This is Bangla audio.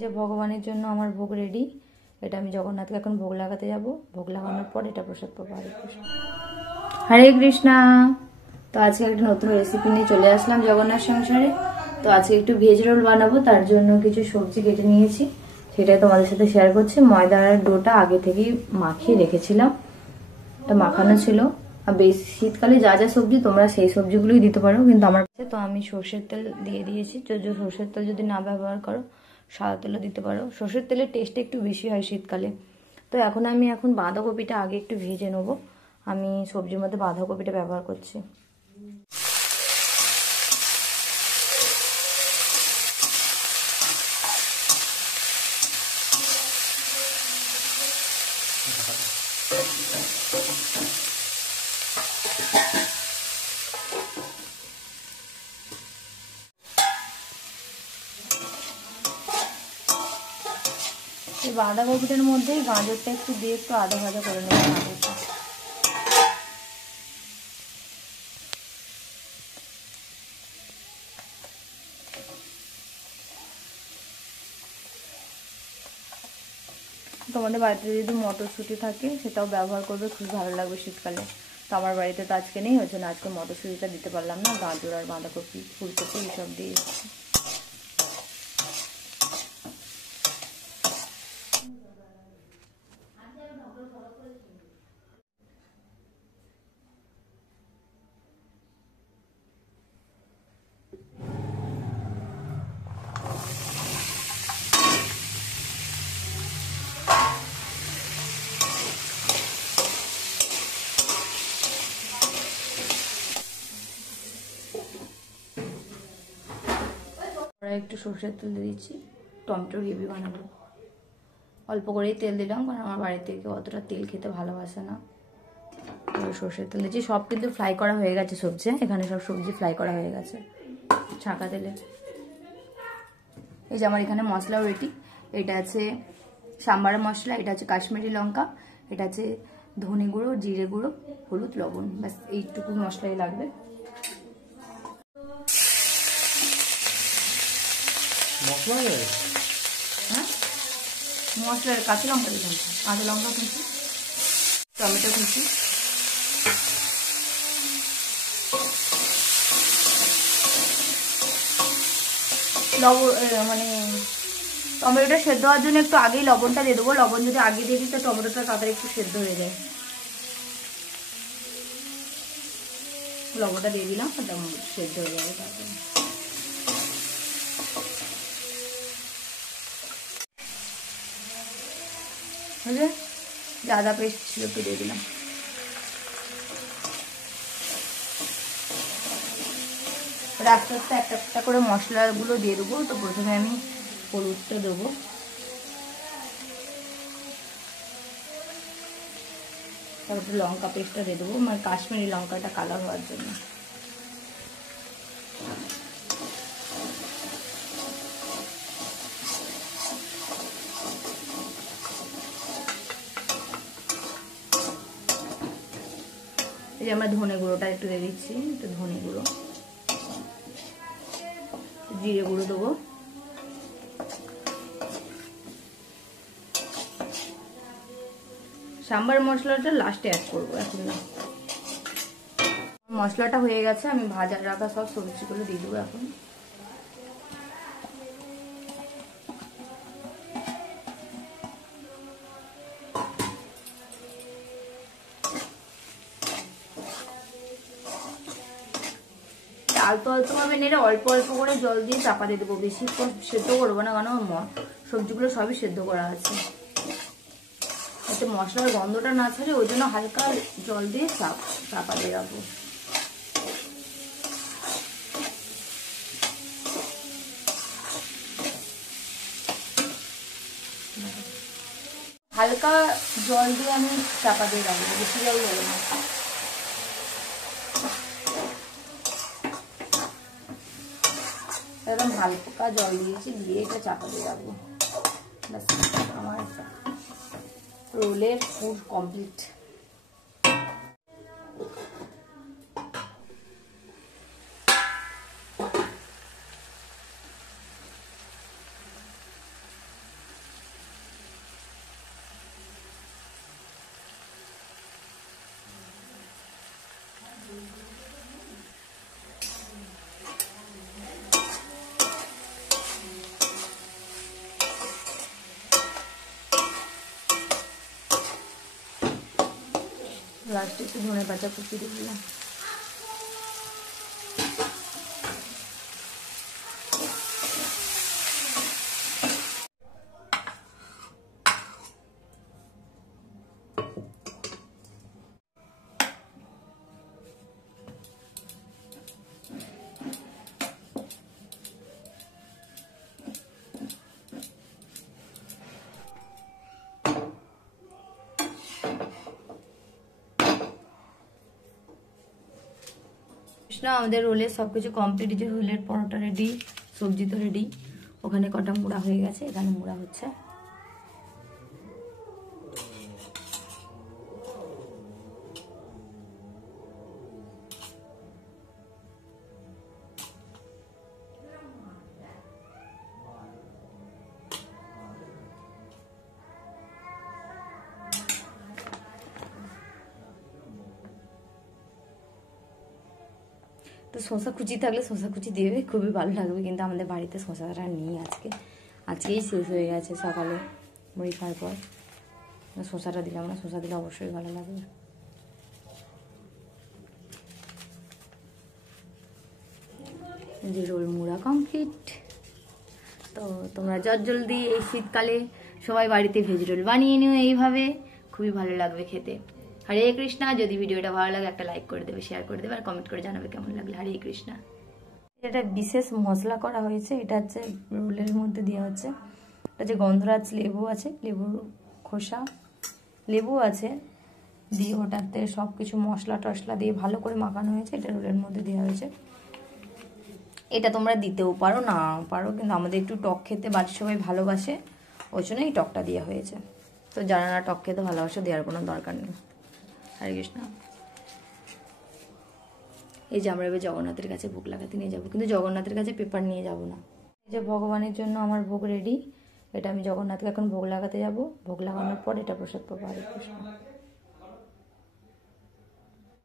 যে ভগবানের জন্য আমার ভোগ রেডি। এটা আমি জগন্নাথকে এখন ভোগ লাগাতে যাব। ভোগ লাগানোর পর এটা প্রসাদ পাবো। হরে কৃষ্ণ। হরে কৃষ্ণা। তো আজকে একটা নতুন রেসিপি নিয়ে চলে আসলাম জগন্নাথ সংসারে। তো আজকে একটু ভেজ রোল বানাবো, তার জন্য কিছু সবজি কেটে নিয়েছি, সেটাই তোমাদের সাথে শেয়ার করছি। ময়দার ডোটা আগে থেকেই মাখিয়ে রেখেছিলাম, এটা মাখানো ছিল। আর বেশি শীতকালে যা যা সবজি তোমরা সেই সবজিগুলোই দিতে পারো, কিন্তু আমার কাছে তো আমি সর্ষের তেল দিয়ে দিয়েছি। সর্ষের তেল যদি না ব্যবহার করো সাদা তেলও দিতে পারো। সর্ষের তেলের টেস্ট একটু বেশি হয় শীতকালে। তো এখন বাঁধাকপিটা আগে একটু ভেজে নেবো। আমি সবজির মধ্যে বাঁধাকপিটা ব্যবহার করছি। এই বাঁধাকপিটার মধ্যেই গাজরটা একটু দিয়ে একটু আধা ভাজা করে নেবো। গাজরটা তোমাদের বাড়িতে যদি মটরশুঁটি থাকে সেটাও ব্যবহার করবে, খুব ভালো লাগবে শীতকালে। তো আমার বাড়িতে তো আজকে নেই, ওই জন্য আজকে মটরশুঁটিটা দিতে পারলাম না। গাজর আর বাঁধাকপি, ফুলকপি এসব দিয়ে একটু সর্ষের তেল দিয়ে দিচ্ছি। টমেটো গ্রেভি বানাবো, অল্প করেই তেল দিলাম, কারণ আমার বাড়িতে কেউ অতটা তেল খেতে ভালোবাসে না। সর্ষের তেল দিচ্ছি। সব কিন্তু ফ্রাই করা হয়ে গেছে সবজি, এখানে সব সবজি ফ্রাই করা হয়ে গেছে ছাঁকা তেলে। এই যে আমার এখানে মশলাও রেডি। এটা আছে সাম্বারের মশলা, এটা আছে কাশ্মীরি লঙ্কা, এটা আছে ধনে গুঁড়ো, জিরে গুঁড়ো, হলুদ, লবণ, ব্যাস এইটুকু মশলাই লাগবে। হ্যাঁ, মশলা কাঁচা লঙ্কা দিলাম, কাঁচা লঙ্কা কুচি, টমেটো কুচি, মানে টমেটোটা সেদ্ধ হওয়ার জন্য একটু আগেই লবণটা দিয়ে দেবো। লবণ যদি আগে দিয়ে দিই তো টমেটোটা তাড়াতাড়ি একটু সেদ্ধ হয়ে যায়। লবণটা দিয়ে দিলাম, ওটা সেদ্ধ হয়ে যাবে তাড়াতাড়ি। বুঝলে, আদা পেস্ট ছিল একটু দিয়ে দিলাম। আস্তে আস্তে একটা একটা করে মশলাগুলো দিয়ে দেবো। তো প্রথমে আমি হলুদটা দেবো, তারপরে লঙ্কা পেস্টটা দিয়ে দেবো, মানে কাশ্মীরি লঙ্কাটা কালার হওয়ার জন্য। এই যে আমরা ধনে গুঁড়োটা একটু দিয়ে দিচ্ছি, একটু ধনে গুঁড়ো, জিরে গুঁড়ো দেবো, সাম্বার মশলাটা লাস্টে অ্যাড করবো, এখন না। মশলাটা হয়ে গেছে, আমি ভাজা রাখা সব সবজিগুলো দিয়ে দেবো এখন। অল্প অল্প ভাবে নেড়ে অল্প অল্প করে জল দিয়ে চাপা দিয়ে দেবো। বেশি সেদ্ধ করবো না, কারণ সবজিগুলো সবই সেদ্ধ করা আছে, যাতে মশলার গন্ধটা না ছাড়ে, ওই জন্য হালকা জল দিয়ে চাপা দিয়ে রাখবো। হালকা জল দিয়ে আমি চাপা দিয়ে রাখবো, বেশি জল দেবো না। একদম হালকা জল দিয়েছি, দিয়ে এটা চাপা দিয়ে রাখবো। আমার রোলের পুর কমপ্লিট। লাস্টে একটু ধনে পাতা কুচি দিয়ে দিলাম। কৃষ্ণা আমাদের রোলের সবকিছু কমপ্লিট, যে রোলের পরোটা রেডি, সবজি তো রেডি, ওখানে কটা মুড়া হয়ে গেছে, এখানে মুড়া হচ্ছে। তো শসা কুচি থাকলে শসা কুচি দেবে, খুবই ভালো লাগবে, কিন্তু আমাদের বাড়িতে শসাটা নেই আজকেই শেষ হয়ে গেছে সকালে মুড়ি খাওয়ার পর। শসাটা দিলাম না, শসা দিলে অবশ্যই ভালো লাগবে। যে রোল মুড়া কমপ্লিট। তো তোমরা জলদি এই শীতকালে সবাই বাড়িতে ভেজ রোল বানিয়ে নিও, এইভাবে খুবই ভালো লাগবে খেতে। হরে কৃষ্ণা। যদি ভিডিওটা ভালো লাগে একটা লাইক করে দেবে, শেয়ার করে দেবে, আর কমেন্ট করে জানাবে কেমন লাগলো। হরে কৃষ্ণা। এটা বিশেষ মশলা করা হয়েছে, এটা হচ্ছে রোলের মধ্যে দেওয়া হচ্ছে, এটা যে গন্ধরাজ লেবু আছে, লেবুর খোসা, লেবু আছে দিয়ে ওটাতে সব কিছু মশলা টশলা দিয়ে ভালো করে মাখানো হয়েছে, এটা রোলের মধ্যে দেওয়া হয়েছে। এটা তোমরা দিতেও পারো না পারো, কিন্তু আমাদের একটু টক খেতে বাড়ির সবাই ভালোবাসে, ওই জন্য এই টকটা দেওয়া হয়েছে। তো যারা না টক খেতে ভালোবাসে দেওয়ার কোনো দরকার নেই। হরে কৃষ্ণ। এই যে আমরা এবার জগন্নাথের কাছে ভোগ লাগাতে নিয়ে যাবো, কিন্তু জগন্নাথের কাছে পেপার নিয়ে যাব না। এই যে ভগবানের জন্য আমার ভোগ রেডি, এটা আমি জগন্নাথকে এখন ভোগ লাগাতে যাব, ভোগ লাগানোর পর এটা প্রসাদ পাবো। হরে কৃষ্ণ।